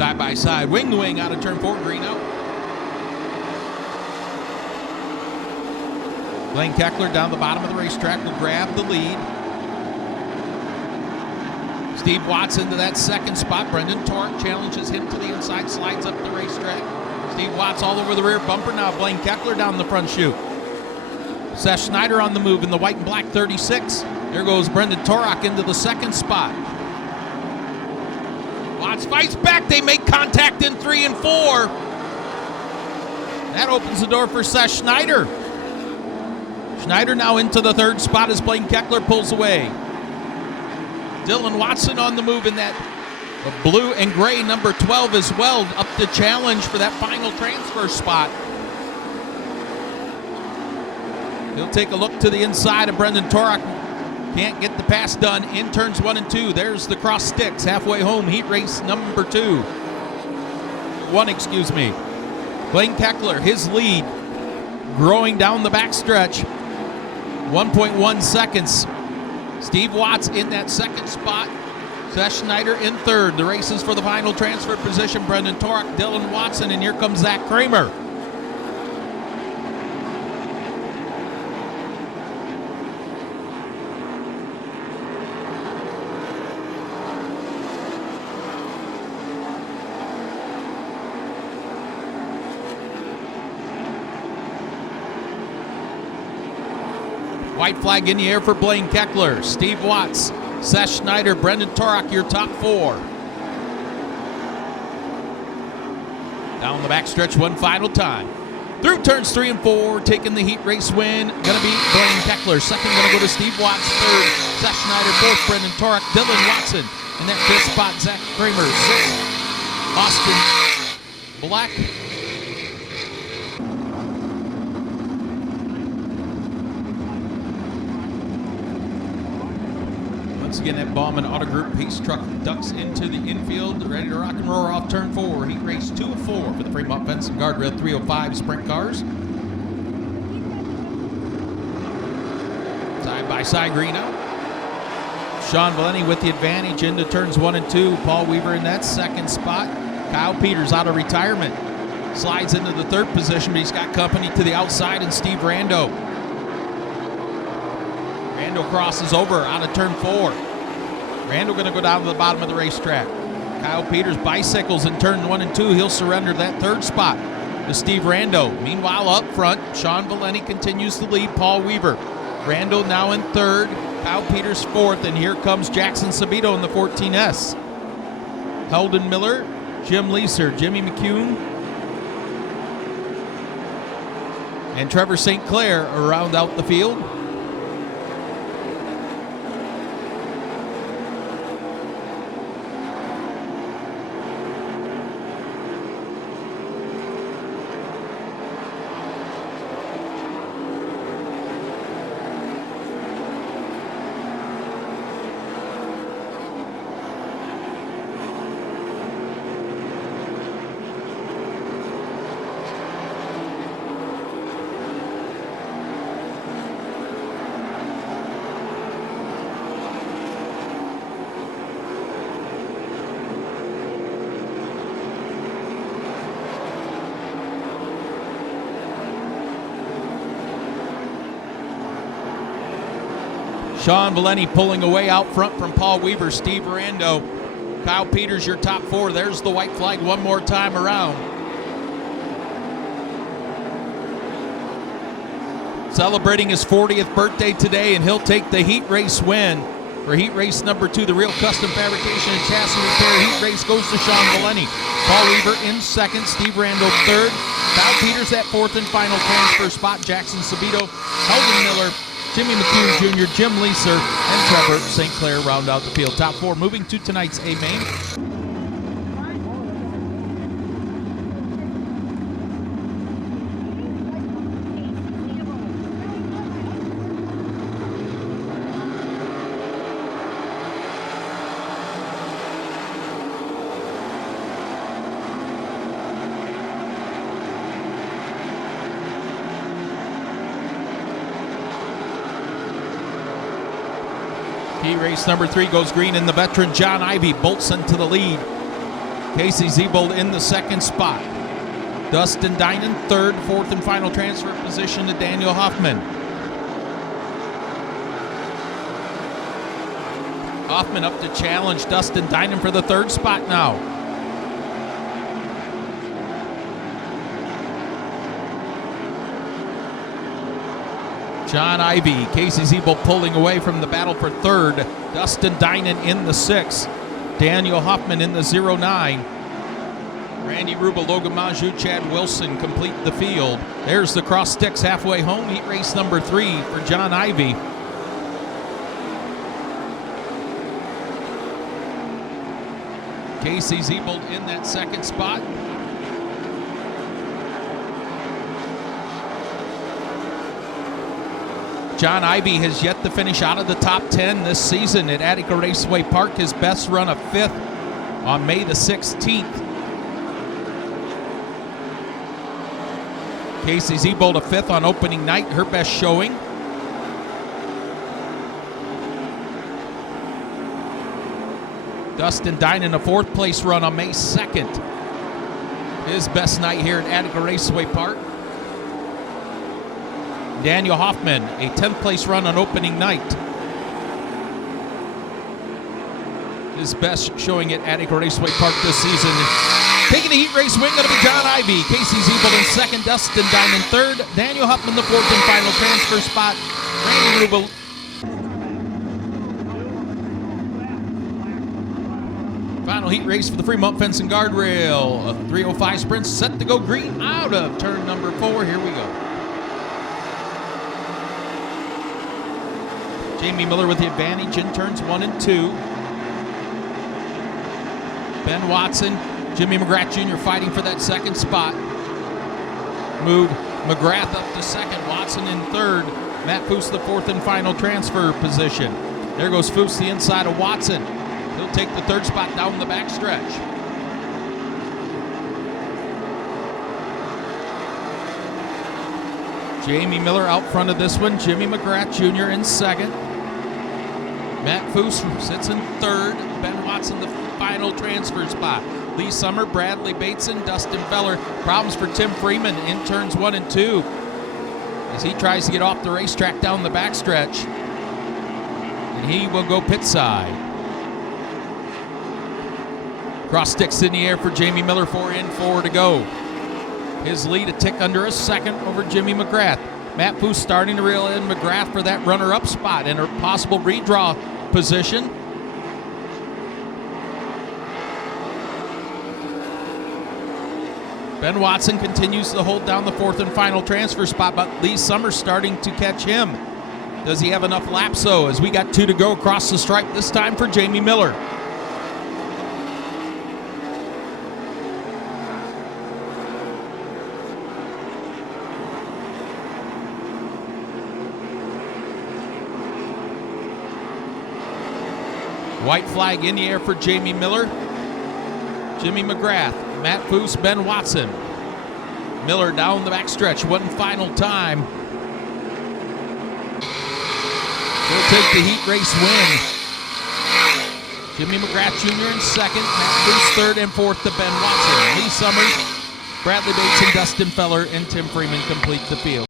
Side by side, wing to wing out of turn 4, green out. Blaine Keckler down the bottom of the racetrack will grab the lead. Steve Watts into that second spot. Brendan Tork challenges him to the inside, slides up the racetrack. Steve Watts all over the rear bumper. Now Blaine Keckler down the front chute. Seth Schneider on the move in the white and black 36. There goes Brendan Torok into the second spot. Watts fights back. They make contact in 3 and 4. That opens the door for Seth Schneider. Schneider now into the third spot as Blaine Keckler pulls away. Dylan Watson on the move in that blue and gray number 12 as well, up the challenge for that final transfer spot. He'll take a look to the inside of Brendan Torok. Can't get the pass done in turns 1 and 2. There's the cross sticks halfway home, heat race number 1. Blaine Keckler, his lead growing down the backstretch. 1.1 seconds. Steve Watts in that second spot. Seth Schneider in third. The race is for the final transfer position. Brendan Torok, Dylan Watson, and here comes Zach Kramer. White flag in the air for Blaine Keckler. Steve Watts, Seth Schneider, Brendan Torok, your top 4. Down the backstretch one final time. Through turns 3 and 4, taking the heat race win. Gonna be Blaine Keckler. Second gonna go to Steve Watts. Third, Seth Schneider. Fourth, Brendan Torok. Dylan Watson. In that fifth spot, Zach Kramer. Sixth, Austin Black. Once again, that Bauman Auto Group Pace Truck ducks into the infield, ready to rock and roll off turn 4. Heat race 2 of 4 for the Fremont Fence and Guardrail 305 sprint cars. Side by side, green out. Sean Valeni with the advantage into turns 1 and 2. Paul Weaver in that second spot. Kyle Peters out of retirement. Slides into the third position, but he's got company to the outside, and Steve Rando. Rando crosses over out of turn 4. Rando going to go down to the bottom of the racetrack. Kyle Peters bicycles in turn 1 and 2. He'll surrender that third spot to Steve Rando. Meanwhile, up front, Sean Valeni continues to lead Paul Weaver. Rando now in third. Kyle Peters fourth. And here comes Jackson Sabito in the 14S. Heldon Miller, Jim Leeser, Jimmy McCune, and Trevor St. Clair round out the field. Sean Valeni pulling away out front from Paul Weaver, Steve Rando. Kyle Peters, your top 4. There's the white flag one more time around. Celebrating his 40th birthday today, and he'll take the heat race win for heat race number 2. The real custom fabrication and chassis repair heat race goes to Sean Valeni. Paul Weaver in second, Steve Rando third. Kyle Peters at fourth and final transfer spot. Jackson Sabito, Heldon Miller, Jimmy McCune Jr., Jim Leeser, and Trevor St. Clair round out the field. Top 4 moving to tonight's A main. Key race number 3 goes green, and the veteran John Ivey bolts into the lead. Casey Siebold in the second spot. Dustin Dinan third, fourth and final transfer position to Daniel Hoffman. Hoffman up to challenge Dustin Dinan for the third spot now. John Ivy, Casey Siebold pulling away from the battle for third. Dustin Dinan in the 6. Daniel Hoffman in the 09. Randy Ruba, Logan Maju, Chad Wilson complete the field. There's the cross sticks halfway home. Heat race number 3 for John Ivy. Casey Siebold in that second spot. John Ivy has yet to finish out of the top 10 this season at Attica Raceway Park. His best run of 5th on May the 16th. Casey Siebold a 5th on opening night, her best showing. Dustin Dinan a 4th place run on May 2nd. His best night here at Attica Raceway Park. Daniel Hoffman, a 10th place run on opening night. His best showing at Attica Raceway Park this season. Taking the heat race win, going to be John Ivy. Casey Siebold in second, Dustin Dinan third, Daniel Hoffman the 4th and final transfer spot. Randy Ruba. Final heat race for the Fremont Fence and Guardrail. A 3:05 sprint set to go green out of turn number 4. Here we go. Jamie Miller with the advantage in turns 1 and 2. Ben Watson, Jimmy McGrath Jr. fighting for that second spot. Move McGrath up to second, Watson in third. Matt Foose the 4th and final transfer position. There goes Foose the inside of Watson. He'll take the 3rd spot down the backstretch. Jamie Miller out front of this one. Jimmy McGrath Jr. in second. Matt Foose sits in third. Ben Watson the final transfer spot. Lee Summer, Bradley Bateson, Dustin Feller. Problems for Tim Freeman in turns 1 and 2 as he tries to get off the racetrack down the backstretch. And he will go pit side. Cross sticks in the air for Jamie Miller, 4 in, 4 to go. His lead a tick under a second over Jimmy McGrath. Matt Foose starting to reel in McGrath for that runner-up spot and a possible redraw position. Ben Watson continues to hold down the 4th and final transfer spot, but Lee Summers starting to catch him. Does he have enough laps, though, as we got 2 to go across the stripe, this time for Jamie Miller. White flag in the air for Jamie Miller. Jimmy McGrath, Matt Foose, Ben Watson. Miller down the backstretch one final time. He'll take the heat race win. Jimmy McGrath Jr. in second, Matt Foose 3rd and 4th to Ben Watson. Lee Summers, Bradley Bates, and Dustin Feller and Tim Freeman complete the field.